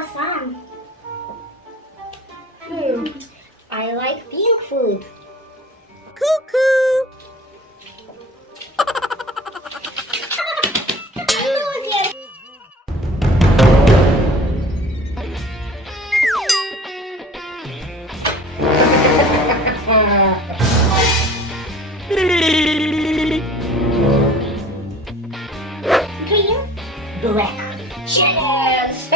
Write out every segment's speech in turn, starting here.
croissant. I like pink food. Cuckoo! Green, black. Cheers!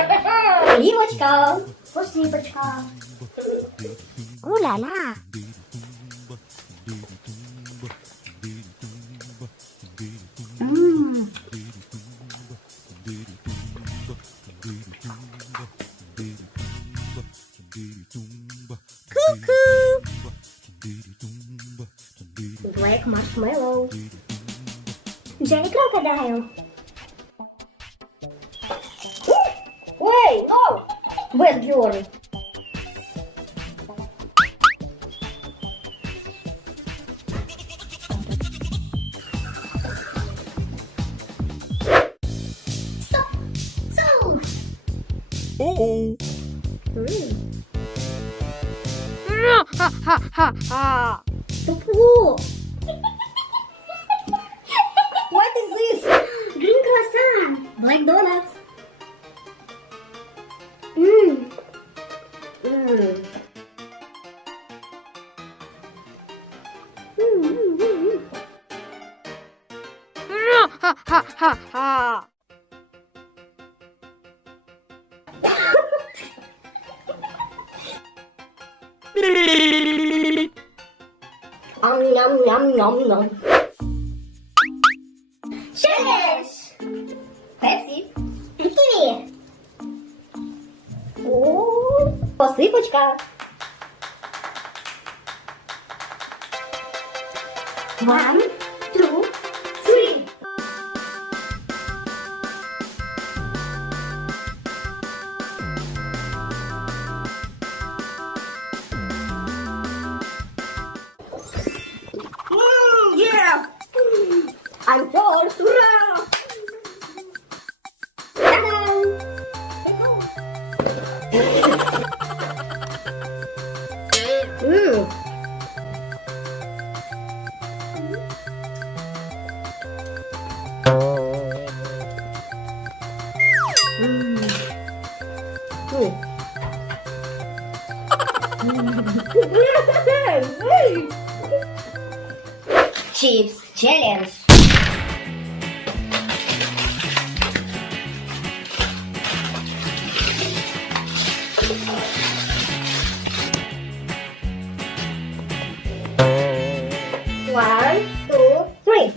Сливочка. Посыпочка. Ooh-la-la! Cuckoo! Black marshmallow. Взяли крокодил. Wait, no! Bad girl. Stop! So! Uh-oh! Ha ha ha ha! Тупо! What is this? Green croissant. Black donuts. Mmm. Mmm. Ha ha ha ha! Yum yum yum yum. Cheers! Pepsi. Киви. О, посыпочка. One, two, three. Yeah! I'm told to run! Mmm. Chips challenge. One, two, three.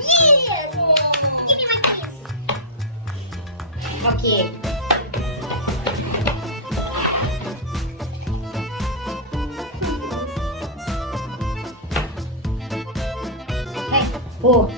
Yes! Give me my piece. Okay. Oh.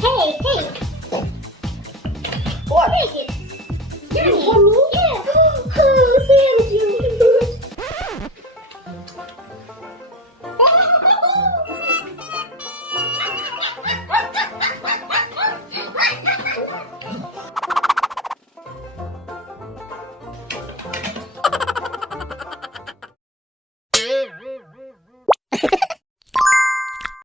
Hey, hey! What? Take it! Yummy!